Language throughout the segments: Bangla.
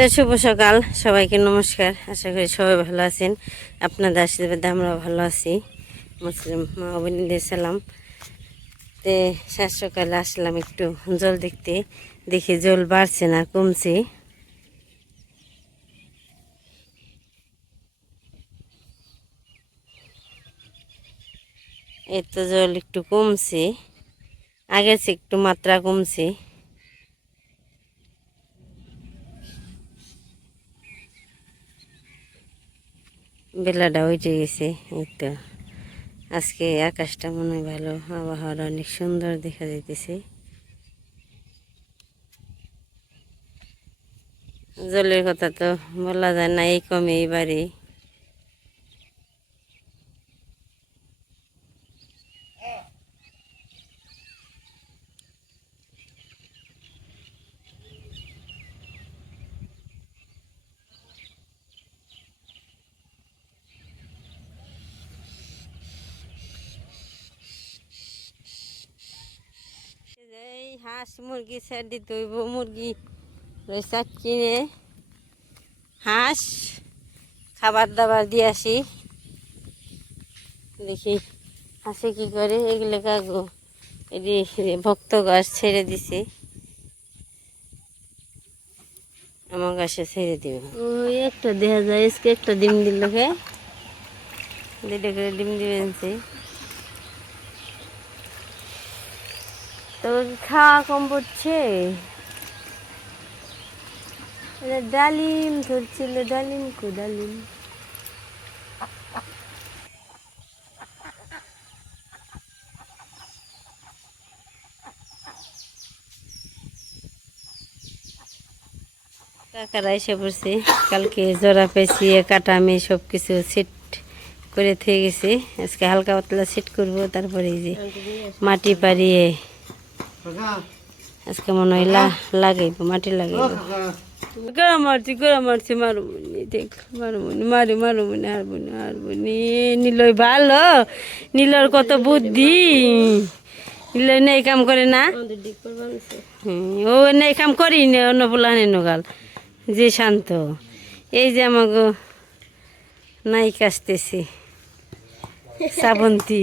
তো শুভ সকাল, সবাইকে নমস্কার। আশা করি সবাই ভালো আছেন। আপনাদের আশীর্বাদে আমরা ভালো আছি। মুসলিম মা অভিনীদের সালাম। তে সাত সকালে আসলাম একটু জল দেখতে। দেখি জল বাড়ছে না, কমছে। এই তো জল একটু কমছে। আগের একটু মাত্রা কমছে। বেলাটা উঠে গেছে, এই তো। আজকে আকাশটা মনে হয় ভালো, আবহাওয়াটা অনেক সুন্দর দেখা যাইতেছে। জলের কথা তো বলা যায় না, এই কমে এই বাড়ি এই হাঁস, মুরগি ছেড়ে দিতে হইব মুরগি রয়েছে কিনে। হাঁস খাবার দাবার দিয়ে আসি। দেখি হাসে কি করে, এগুলো কাগো এটি ভক্ত গাছ ছেড়ে দিছে। আমার গাছে ছেড়ে দিবে। ওই একটা দেখা যায় একটা ডিম দিল দুটো করে ডিম দিবেন তোর খাওয়া কম পড়ছে? ডালিম ধরছিল ডালিম কো ডালিম। কাকারা এসে পড়ছে কালকে জোড়া পেঁচিয়ে কাটা আমি সব কিছু সেট করে থেকে গেছি। আজকে হালকা পাতলা সেট করব তারপরে যে মাটি পাড়িয়ে আজকে মনে হয় লাগাইব মাটি লাগাইব। গড়া মারছি গড়া মারছি মারুমনি দেখ মারুমনি মারি মারুমনি হারবনি হারবনি নিলয় ভালো নীলর কত বুদ্ধি। নিলয় নেই কাম করে না। হুম, ও নেই কাম করি না অন্য পোলাহানি নগাল যে শান্ত। এই যে আমাকে নাই কাশতেছি শ্রাবন্তী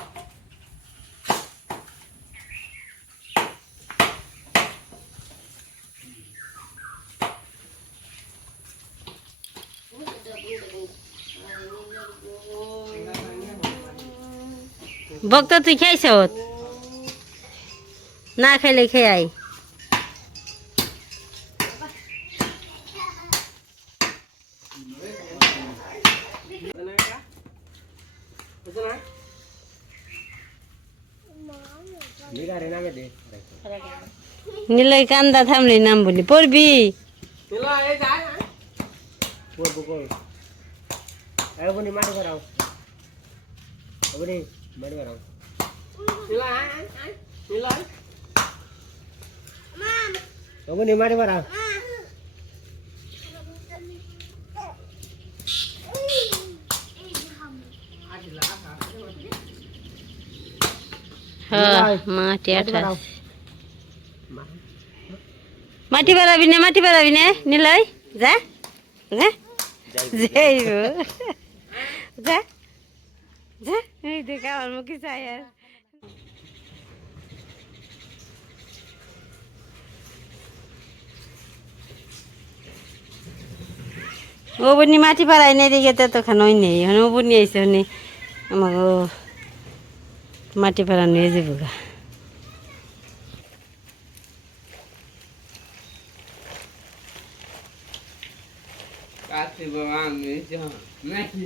বক্তা, তুই খাইছ না খাইলে খেয়ে নামে নিলয় কান্দা থামলি নাম বলি, পড়বি? মাটি করাও বনি মাটি করাও চলো আয় আয় চলো মাম বনি মাটি করাও হ্যাঁ মাটি আঠাশ মাটি বাড়াবি না মাটি বাড়াবি না নিলয় যা যা যাইব যা যা এই দেখ আমার মুখে চাই আর। ও বনি মাটি পাড়াই নেই দিকে তো তখন ওই নেই। ও বনি আইসে হনি আমাকে মাটি পাড়া নিয়ে যাব গা। কাছে বাবা, আমি যান নাকি?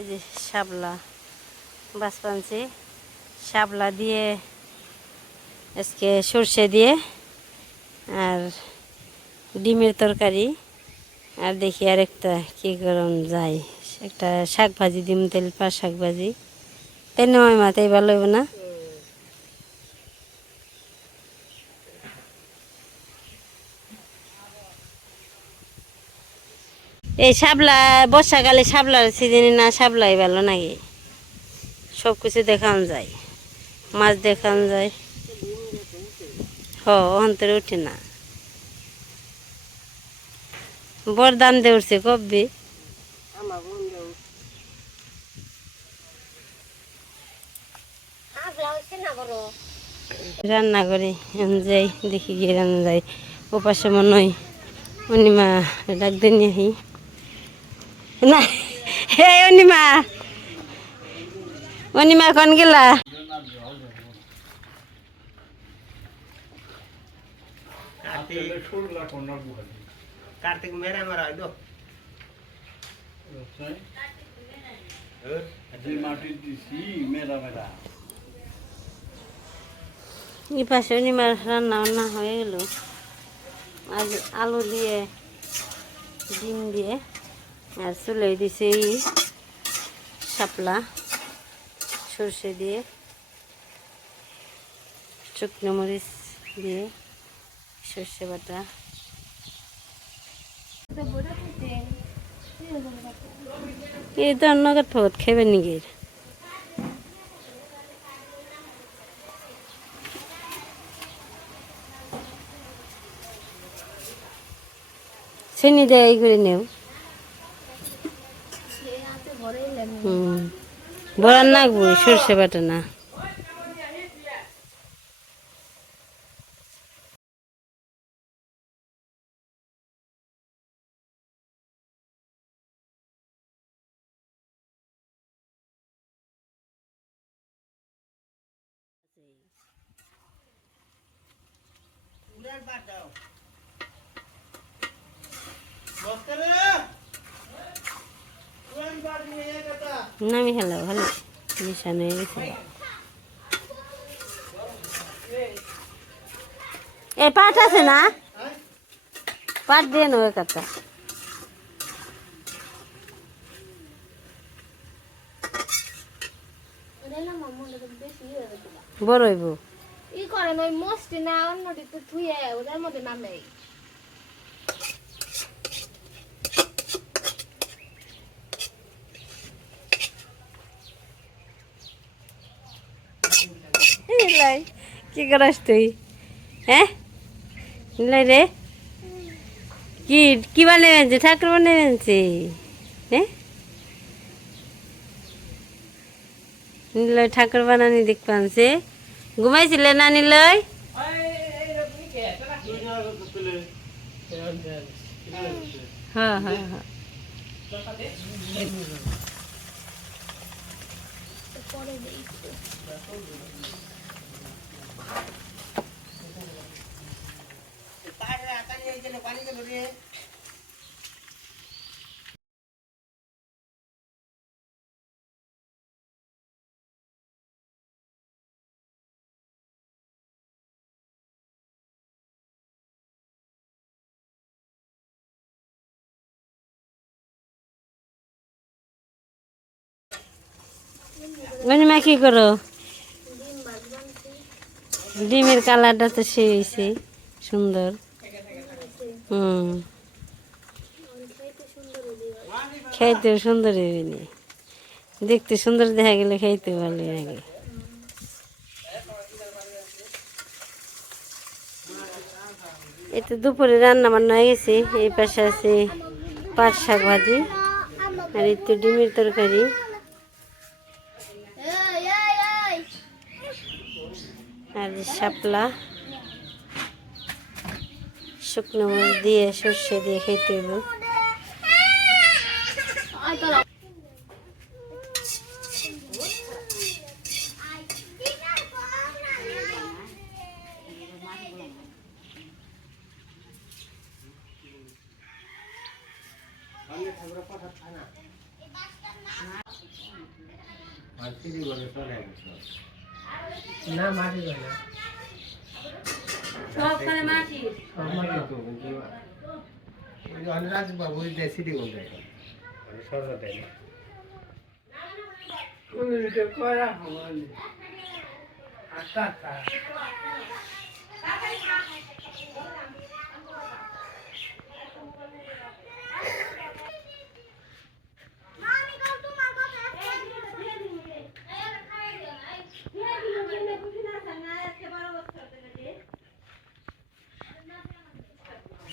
এই যে শাবলা বাস পানছি শাপলা দিয়ে আজকে সর্ষে দিয়ে আর ডিমের তরকারি। আর দেখি আর একটা কী করুন যায়। একটা শাক ভাজি ডিম তেল পা শাক ভাজি তাই নয় মাথায় ভালো হইব না? এই শাপলা, বর্ষাকালে শাপলার সিজনে না শাপলাই ভালো নাকি? সব কিছু দেখানো যায়, মাছ দেখানো যায়। হ উঠে না। বড় দাম দিয়ে উঠছে কবি রান্না করে যাই, দেখি গিয়ে রান্না যাই ও পাশে মনে হয় অনিমা ডাক দিয়ে নিয়ে। না হে অনিমা। অনিমা কন গেলা? কার্তিক মেরা মারা দো এই পাশে অনিমার রান্না বান্না হয়ে গেল। আজ আলু দিয়ে ডিম দিয়ে। আর চুলে দিছে এই শাপলা, সর্ষে দিয়ে, শুকনো মরিচ দিয়ে সর্ষে বাটা। এই তো অন্য কাঠ খাইবে নাকি চিনি দেয় এই করে নেও হুম বড়ার নাকবো সর্ষে বাটা না। নামি হেলো ভালো। মিশানো হয়ে গেছে। এ, পাট আছে না? পাট দিয়ে নেব একটা বড় হইব। ই করেন, ওই মোস্টি না, অন্যটি তো থুয়ে ওদের মধ্যে নামে। কি করাস তুই? হ্যাঁ? রে। কি কি বানিয়েছে ঠাকুর বানিয়েছে হ্যাঁ? নিলয় ঠাকুর বানানি দেখ পানছে ঘুমাইছিলে না নিলয়? হ্যাঁ হ্যাঁ হ্যাঁ। মা কি করো? ডিমের কালারটা তো সে হয়েছে সুন্দর। হুম। খাইতেও সুন্দর নি দেখতে সুন্দর দেখা গেলে খাইতে ভালো লাগে। এই তো দুপুরে রান্না বান্না হয়ে গেছে, এই পাশে আছে পাট শাক ভাজি আর তো ডিমের তরকারি। আর শাপলা। শুকনো মরিচ দিয়ে সর্ষে দিয়ে খেতে হইব না মাটি মাটি। সবখানে মাটি রাজবাবু কোন দেয় সরকার দেয় না করা হবে আচ্ছা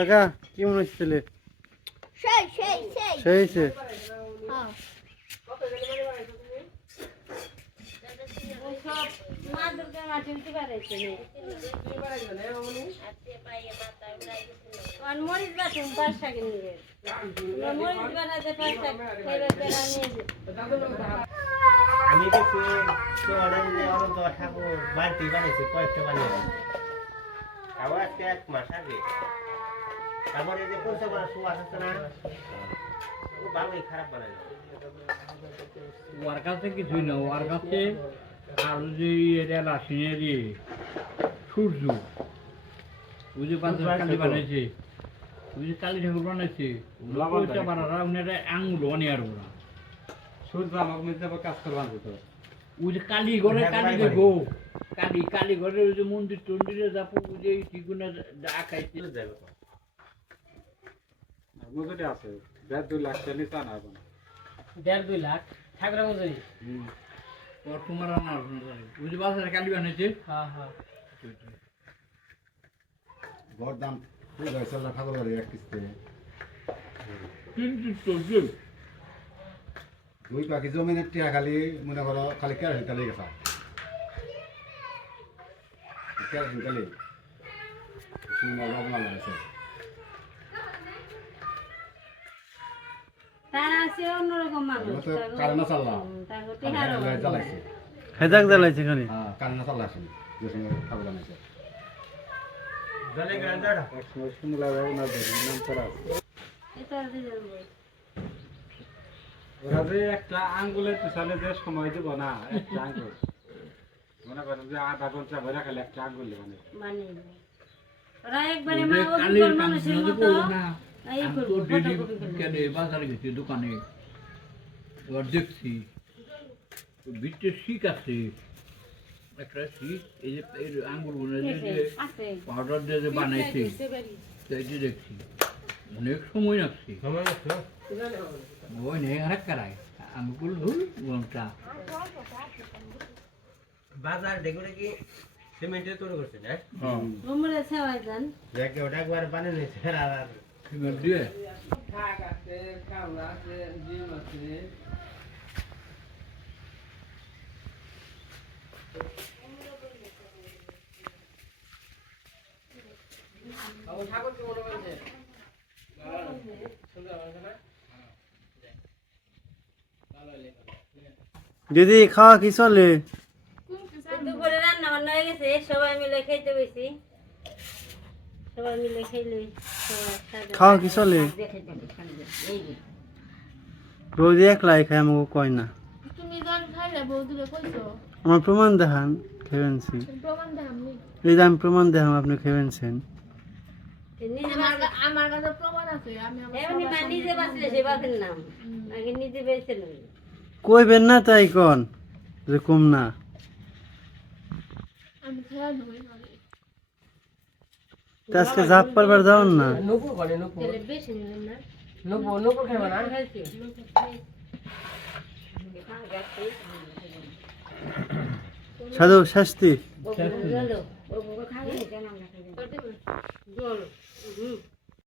কাকা কি মনে হচ্ছিল সেই সেই সেই। আমি ঠাকুর বাড়তি বানিয়েছে কয়েকটা বানিয়ে আবার এক মাস আগে। তারপরে যে পয়সা করার সুবাস আছে না? ও ভালোই খারাপ বানায় ওর কাছে কিছুই না ওর কাছে আর যে এটা লাসিনেরই সূর্য। ওই যে পাঁচ বানাইছে ওই কালী ঠাকুর বানাইছে ওইটা বানারা উনারা আঙুল বানিয়ে আর ওরা। সূর্য আমাকে মধ্যে কাজ করবার হতো ওই যে কালী ঘরে কালী গো কালী কালী ঘরে ওই যে মন্দির টন্দিরে যাব ওই যে ঠিকুনা যাবে তো। মজুরি আছে দেড় দুই লাখ টাকা নিচে আনা হবে না। দেড় দুই লাখ? ঠাকুরের মজুরি? ওর তোমার আনা বাজারে কালী বানাইছে হ্যাঁ হ্যাঁ। ঘর দাম ঠাকুর বাড়ি এক কিস্তি। কিন্তু চলছে। দুই পাখি জমিনের টিয়া খালি মনে করো খালি কেরাসিন তেলে গেছা কেরাসিন তেলে। লবণ লাগাইছে তারা আছে অন্যরকম মানুষ জ্বালাইছে জ্বালাইছে হ্যাঁ যে সঙ্গে। ওরা যে একটা আঙ্গুলের পিছনে যে সময় দেবো না একটা আঙ্গুল। মনে করেন যে আধা ঘণ্টা ভরে খালি একটা আঙ্গুল মানে একবারে মা মানুষের মতো। বাজারে গেছি দোকানে? এবার দেখছি ভিতরে শিক আছে। একটা শিক এই যে আঙ্গুর পাউডার দিয়ে যে বানাইছে যে দেখছি অনেক সময় লাগছে। ওই নেই করায় ঘণ্টা বাজার ডেকুরে কি সিমেন্টের তৈরি করছে না ওটা একবার বানিয়ে নিয়েছে আর আর ফিঙ্গার দিয়ে শাক আছে কামড়া আছে ডিম আছে ঠাকুর কি মনে করছে সুন্দর হয়েছে না দিদি খাওয়া কি চলে? দুপুরে রান্না বান্না হয়ে গেছে সবাই মিলে খাইতে বসি। সবাই মিলে খাইলে সবাই কি চলে বৌদি একলাই খাই আমাকে কয় না। তুমি গান খাইলে বৌদিরে কইছো? আমার প্রমাণ দেখান প্রমাণ দেখামনি এই যে আমি প্রমাণ দেখাম আপনি খেবেনছেন আমার কাছে প্রমাণ আছে আমি আমার এমনি মা নিজে বাঁচলে সে বাঁচের নাম আগে নিজে বেঁচে নই কইবেন না তাই কন যে কম না। আমি খেয়াল আজকে জাপ পারবার যাও না। নুপুর করে নুপুর নুপুর না। খাইছি? সাধু শাস্তি।